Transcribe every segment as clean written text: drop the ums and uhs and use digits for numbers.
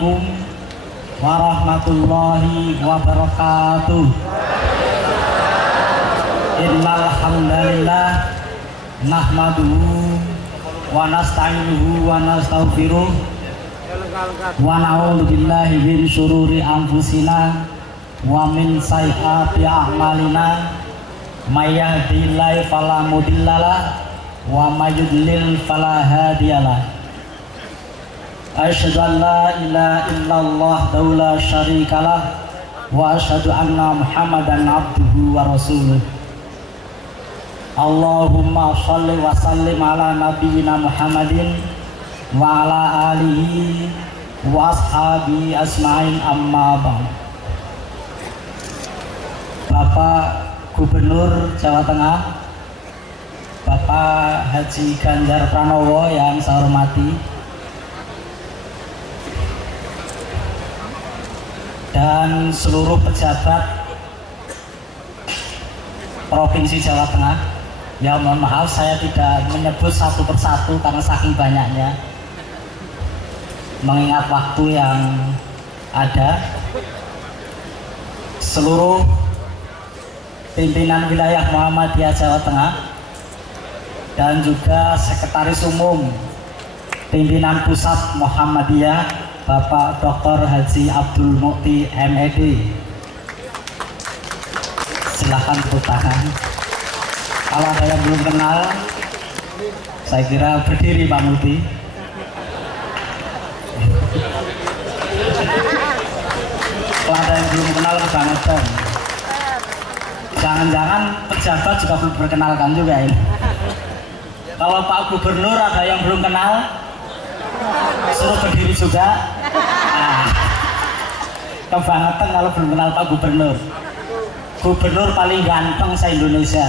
Assalamualaikum warahmatullahi wabarakatuh. Innal hamdalillah nahmaduhu wa nasta'inuhu wa nastaghfiruh wa na'udzu billahi min syururi anfusina wa min sayyiati a'malina may yahdihillahu fala mudhillalah wa may yudlil fala hadiyalah. Asyhadu an la ilaha illallah la syarikalah wa asyhadu anna Muhammadan abduhu wa rasuluh. Allahumma sholli wa sallim ala nabiyyina Muhammadin wa ala alihi wa ashabi asma'in amma ba'd. Bapak Gubernur Jawa Tengah, Bapak Haji Ganjar Pranowo yang saya hormati, dan seluruh pejabat Provinsi Jawa Tengah. Ya, mohon maaf saya tidak menyebut satu persatu karena saking banyaknya, mengingat waktu yang ada. Seluruh pimpinan wilayah Muhammadiyah Jawa Tengah dan juga Sekretaris Umum Pimpinan Pusat Muhammadiyah Bapak Dr. Haji Abdul Mukti MED. Silahkan tepuk tangan. Kalau ada yang belum kenal, saya kira berdiri Pak Mukti. Kalau ada yang belum kenal, kebangetan. Jangan-jangan pejabat juga belum perkenalkan juga ini. Kalau Pak Gubernur ada yang belum kenal, suruh berdiri juga. Nah, kebangetan kalau belum kenal Pak Gubernur. Gubernur paling ganteng se-Indonesia.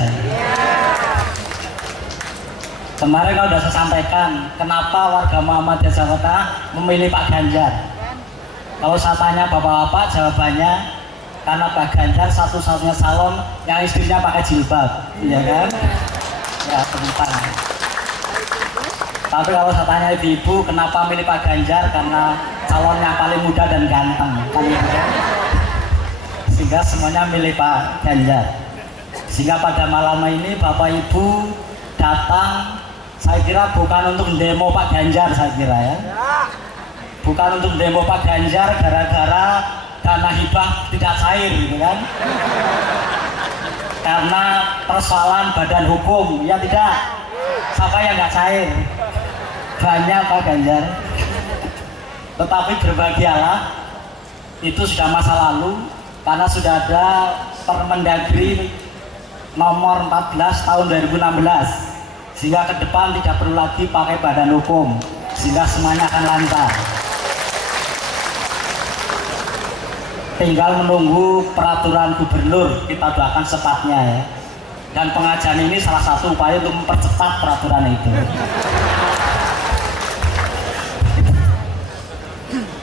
Kemarin kalau sudah saya sampaikan kenapa warga Muhammadiyah Jawa Tengah memilih Pak Ganjar. Kalau saya tanya bapak-bapak, jawabannya karena Pak Ganjar satu-satunya calon yang istrinya pakai jilbab, ya kan? Ya, tepuk tangan. Tapi kalau saya tanya ibu-ibu kenapa milih Pak Ganjar, karena calon yang paling muda dan ganteng, kan ya? Sehingga semuanya milih Pak Ganjar. Sehingga pada malam ini Bapak Ibu datang, saya kira bukan untuk demo Pak Ganjar, saya kira ya. Bukan untuk demo Pak Ganjar gara-gara dana hibah tidak cair gitu kan. Karena persoalan badan hukum, ya tidak. Siapa yang nggak cair? Banyak Pak Ganjar. Tetapi berbahagialah, itu sudah masa lalu karena sudah ada Permendagri nomor 14 tahun 2016. Sehingga ke depan tidak perlu lagi pakai badan hukum, sehingga semuanya akan lancar. Tinggal menunggu peraturan gubernur, kita doakan secepatnya ya. Dan pengajian ini salah satu upaya untuk mempercepat peraturan itu.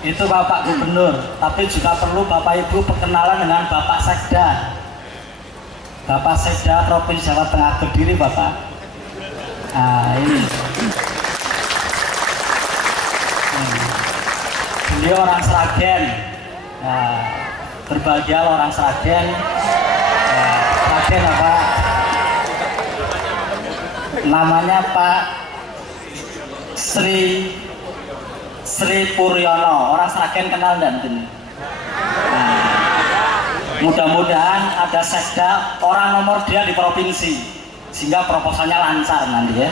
Itu Bapak Gubernur, tapi juga perlu Bapak Ibu perkenalan dengan Bapak Sekda. Bapak Sekda Provinsi Jawa Tengah, berdiri Bapak. Nah, ini beliau orang Sragen. Nah, berbahagia orang Sragen. Sragen apa? Namanya Pak Sri Puryono. Orang Sragen kenal dan mudah-mudahan ada sekda orang nomor dia di provinsi, sehingga proposalnya lancar nanti ya.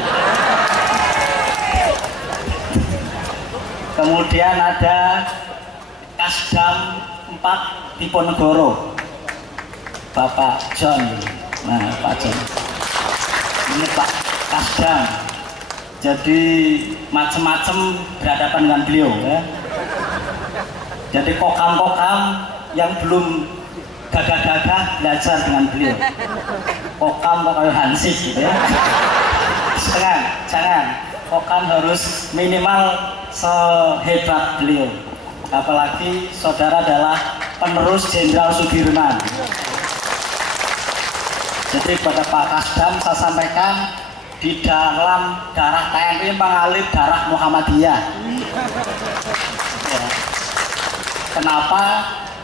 Kemudian ada Kasdam 4 Diponegoro, Bapak John. Nah, Pak John ini Pak Kasdam, jadi macam-macam berhadapan dengan beliau ya. Jadi kokam-kokam yang belum gagah-gagah belajar dengan beliau. Kokam kok kayak hansip gitu ya. Jangan. Kokam harus minimal sehebat beliau. Apalagi saudara adalah penerus Jenderal Sudirman. Jadi pada Pak Kasdam saya sampaikan, di dalam darah TNI mengalir darah Muhammadiyah. Ya. Kenapa?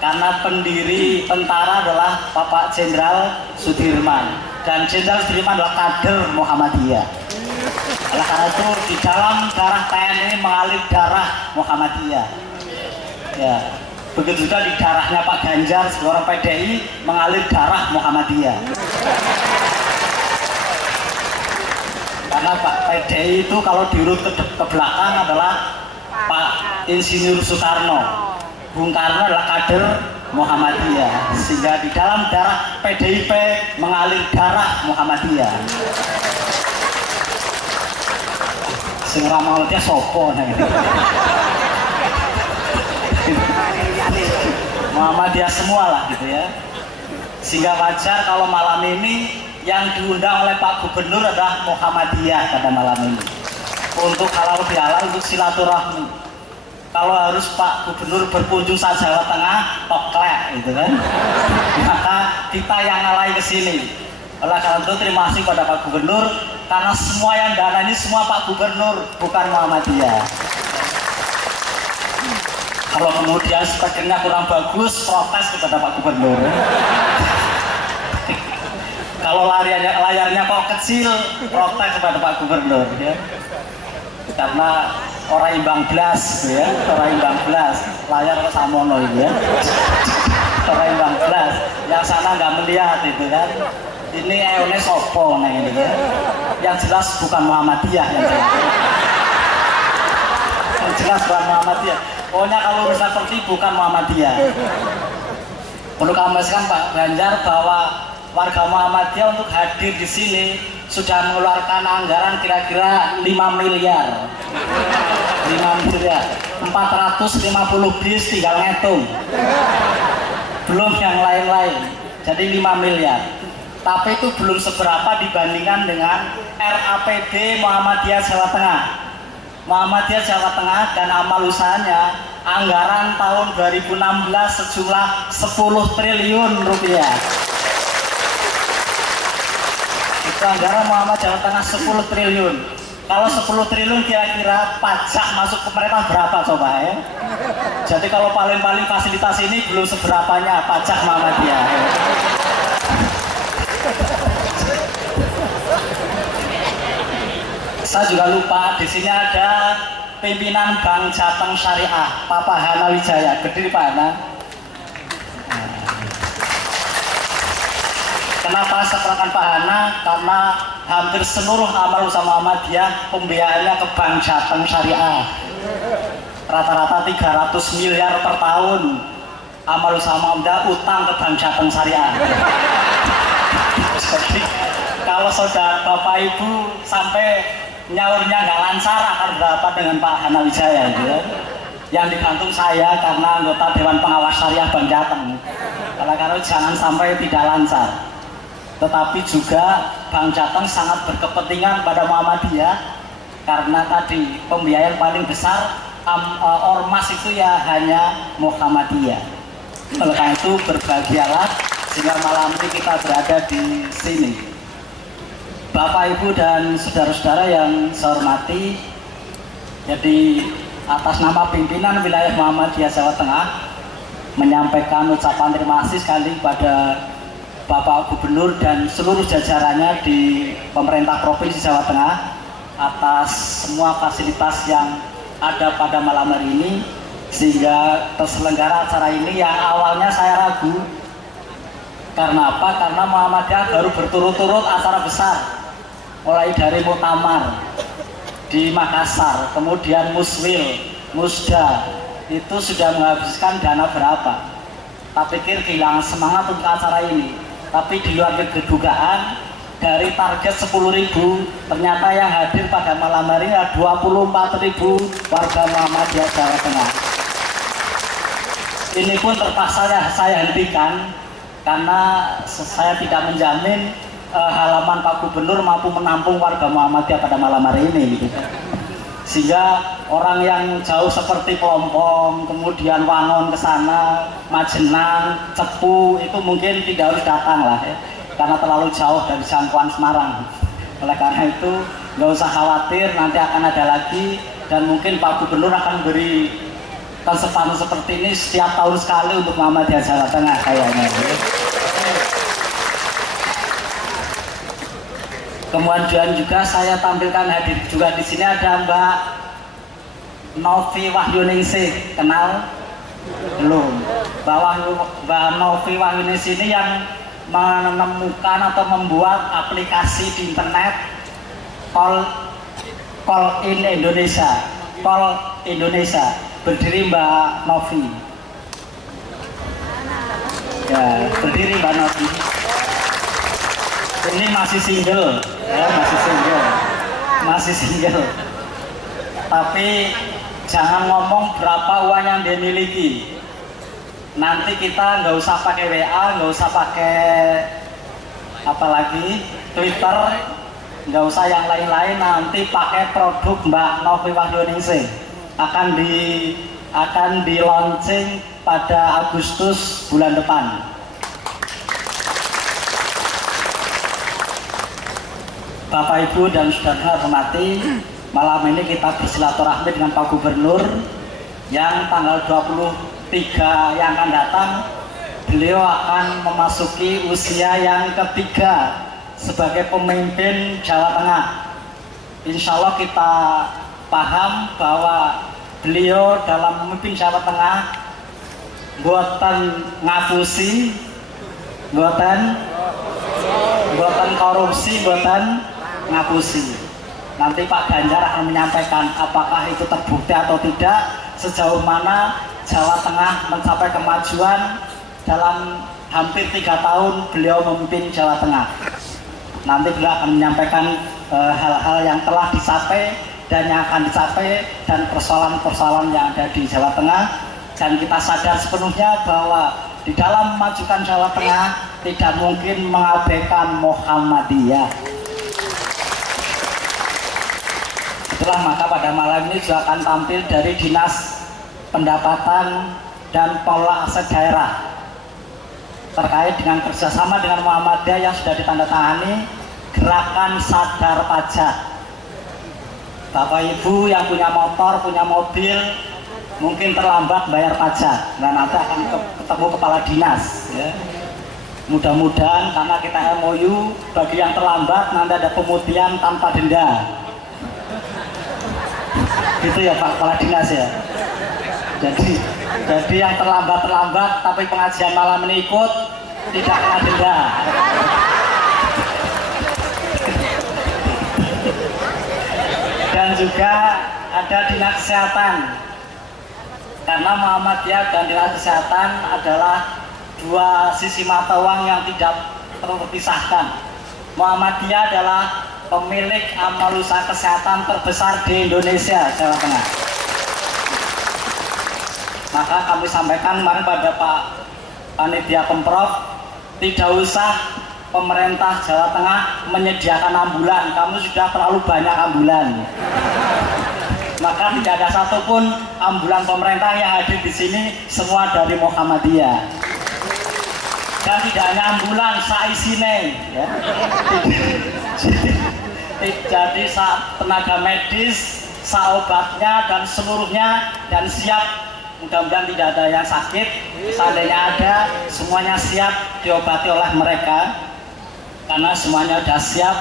Karena pendiri tentara adalah Bapak Jenderal Sudirman, dan Jenderal Sudirman adalah kader Muhammadiyah. Oleh karena itu di dalam darah TNI mengalir darah Muhammadiyah. Ya, begitu juga di darahnya Pak Ganjar seorang PDI mengalir darah Muhammadiyah. Karena Pak PDI itu kalau diurut ke belakang adalah Pak Insinyur Soekarno. Bung Karno adalah kader Muhammadiyah, sehingga di dalam darah PDIP mengalir darah Muhammadiyah. Sing ramal dia sopo nih. Muhammadiyah semua lah gitu ya. Sehingga wajar kalau malam ini yang diundang oleh Pak Gubernur adalah Muhammadiyah pada malam ini. Untuk halal bihalal, untuk silaturahmi. Kalau harus Pak Gubernur berkunjung saat Jawa Tengah, toklek gitu kan. Maka kita yang ngalai ke sini. Oleh karena itu terima kasih kepada Pak Gubernur, karena semua yang dana ini semua Pak Gubernur, bukan Muhammadiyah. Kalau kemudian speakernya kurang bagus, protes kepada Pak Gubernur. Kalau layarnya kok kecil, protes kepada Pak Gubernur ya. Karena orang imbang belas ya, orang imbang belas, layar kok samono ya. Orang imbang belas, yang sana nggak melihat itu kan. Ini eone sopo nah ini ya. Yang jelas bukan Muhammadiyah yang jelas. Yang jelas bukan Muhammadiyah. Pokoknya kalau urusan seperti bukan Muhammadiyah. Perlu kami sampaikan Pak Ganjar bahwa warga Muhammadiyah untuk hadir di sini sudah mengeluarkan anggaran kira-kira 5 miliar. 5 miliar. 450 bis tinggal ngitung. Belum yang lain-lain. Jadi 5 miliar. Tapi itu belum seberapa dibandingkan dengan RAPD Muhammadiyah Jawa Tengah. Muhammadiyah Jawa Tengah dan amal usahanya anggaran tahun 2016 sejumlah 10 triliun rupiah. Itu anggaran Muhammadiyah Jawa Tengah 10 triliun. Kalau 10 triliun kira-kira pajak masuk ke pemerintah berapa coba ya? Jadi kalau paling-paling fasilitas ini belum seberapanya pajak Muhammadiyah. Saya juga lupa di sini ada pimpinan Bank Jateng Syariah, Papa Hana Wijaya, berdiri Pak Hana. Kenapa saya katakan Pak Hana? Karena hampir seluruh amal usaha Muhammadiyah pembiayaannya ke Bank Jateng Syariah. Rata-rata 300 miliar per tahun amal usaha Muhammadiyah utang ke Bank Jateng Syariah. Jadi kalau saudara Bapak Ibu sampai nyaurnya nggak lancar akan berapa dengan Pak Hana Wijaya gitu ya. Yang digantung saya karena anggota Dewan Pengawas Syariah Bank Jateng. Kalau jangan sampai tidak lancar. Tetapi juga Bank Jateng sangat berkepentingan pada Muhammadiyah karena tadi pembiayaan paling besar ormas itu ya hanya Muhammadiyah. Oleh karena itu berbahagialah sehingga malam ini kita berada di sini. Bapak, Ibu, dan saudara-saudara yang saya hormati, jadi atas nama pimpinan wilayah Muhammadiyah Jawa Tengah menyampaikan ucapan terima kasih sekali kepada Bapak Gubernur dan seluruh jajarannya di pemerintah Provinsi Jawa Tengah atas semua fasilitas yang ada pada malam hari ini, sehingga terselenggara acara ini yang awalnya saya ragu. Karena apa? Karena Muhammadiyah baru berturut-turut acara besar, mulai dari Muktamar di Makassar, kemudian Muswil, Musda, itu sudah menghabiskan dana berapa? Tak pikir kehilangan semangat untuk acara ini. Tapi di luar kedugaan, dari target 10.000, ternyata yang hadir pada malam hari ini 24.000 warga Muhammadiyah Jawa Tengah. Ini pun terpaksa saya hentikan karena saya tidak menjamin halaman Pak Gubernur mampu menampung warga Muhammadiyah pada malam hari ini gitu. Sehingga orang yang jauh seperti Pelompong, kemudian Wangon ke sana, Majenang, Cepu itu mungkin tidak harus datang lah ya, karena terlalu jauh dari jangkauan Semarang. Oleh karena itu nggak usah khawatir, nanti akan ada lagi dan mungkin Pak Gubernur akan beri kesempatan seperti ini setiap tahun sekali untuk Muhammadiyah Jawa Tengah kayaknya. Kemudian juga saya tampilkan hadir juga di sini ada Mbak Novi Wahyuningsih, kenal belum? Mbak Novi Wahyuningsih ini yang menemukan atau membuat aplikasi di internet Call in Indonesia, Call Indonesia, berdiri Mbak Novi. Ya, berdiri Mbak Novi. Ini masih single, ya, masih single. Tapi jangan ngomong berapa uang yang dia miliki. Nanti kita nggak usah pakai WA, nggak usah pakai apalagi Twitter, nggak usah yang lain-lain. Nanti pakai produk Mbak Novi Wahyuningsih akan di launching pada Agustus bulan depan. Bapak Ibu dan saudara hormati, malam ini kita bersilaturahmi dengan Pak Gubernur yang tanggal 23 yang akan datang beliau akan memasuki usia yang ketiga sebagai pemimpin Jawa Tengah. Insya Allah kita paham bahwa beliau dalam memimpin Jawa Tengah buatan ngapusi, buatan korupsi, buatan ngapusi. Nanti Pak Ganjar akan menyampaikan apakah itu terbukti atau tidak, sejauh mana Jawa Tengah mencapai kemajuan dalam hampir 3 tahun beliau memimpin Jawa Tengah. Nanti beliau akan menyampaikan hal-hal yang telah dicapai dan yang akan dicapai dan persoalan-persoalan yang ada di Jawa Tengah. Dan kita sadar sepenuhnya bahwa di dalam memajukan Jawa Tengah tidak mungkin mengabaikan Muhammadiyah. Itulah maka pada malam ini juga akan tampil dari Dinas Pendapatan dan Pengelola Aset Daerah terkait dengan kerjasama dengan Muhammadiyah yang sudah ditandatangani gerakan sadar pajak. Bapak Ibu yang punya motor, punya mobil, mungkin terlambat bayar pajak, nah nanti akan ketemu kepala dinas. Ya. Mudah-mudahan karena kita MOU, bagi yang terlambat nanti ada pemutihan tanpa denda. Gitu ya Pak Kepala Dinas ya. Jadi yang terlambat tapi pengajian malam ini ikut tidak kena denda. Dan juga ada Dinas Kesehatan, karena Muhammadiyah dan Dinas Kesehatan adalah dua sisi mata uang yang tidak terpisahkan. Muhammadiyah adalah pemilik amal usaha kesehatan terbesar di Indonesia, Jawa Tengah. Maka kami sampaikan kemarin pada Pak Panitia Pemprov, tidak usah pemerintah Jawa Tengah menyediakan ambulan, kamu sudah terlalu banyak ambulan. Maka tidak ada satupun ambulan pemerintah yang hadir di sini, semua dari Muhammadiyah. Dan tidak hanya ambulan, saisine, ya. Jadi tenaga medis, obatnya dan seluruhnya, dan siap. Mudah-mudahan tidak ada yang sakit. Seandainya ada, semuanya siap diobati oleh mereka, karena semuanya sudah siap.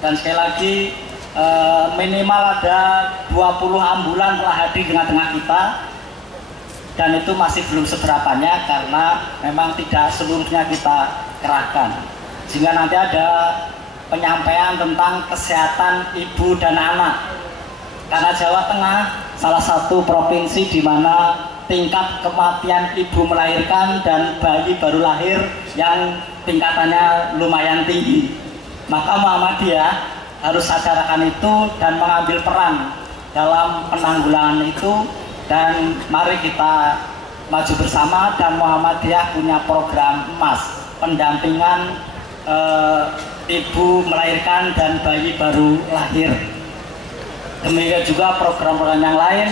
Dan sekali lagi minimal ada 20 ambulan telah hadir di tengah-tengah kita, dan itu masih belum seberapanya karena memang tidak seluruhnya kita kerahkan. Sehingga nanti ada penyampaian tentang kesehatan ibu dan anak, karena Jawa Tengah salah satu provinsi di mana tingkat kematian ibu melahirkan dan bayi baru lahir yang tingkatannya lumayan tinggi. Maka Muhammadiyah harus sadarkan itu dan mengambil peran dalam penanggulangan itu, dan mari kita maju bersama. Dan Muhammadiyah punya program emas pendampingan ibu melahirkan dan bayi baru lahir. Demikian juga program-program yang lain.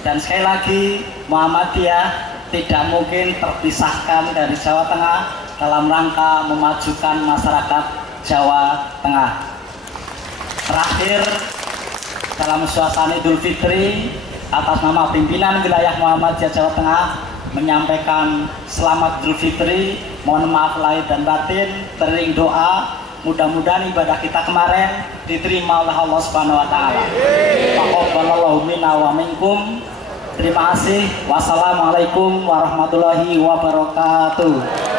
Dan sekali lagi, Muhammadiyah tidak mungkin terpisahkan dari Jawa Tengah dalam rangka memajukan masyarakat Jawa Tengah. Terakhir, dalam suasana Idul Fitri, atas nama pimpinan wilayah Muhammadiyah Jawa Tengah menyampaikan selamat Idul Fitri, mohon maaf lahir dan batin, beriring doa, mudah-mudahan ibadah kita kemarin diterima oleh Allah Subhanahu wa taala. Taqabbalallahu minna wa minkum. Terima kasih. Wassalamualaikum warahmatullahi wabarakatuh.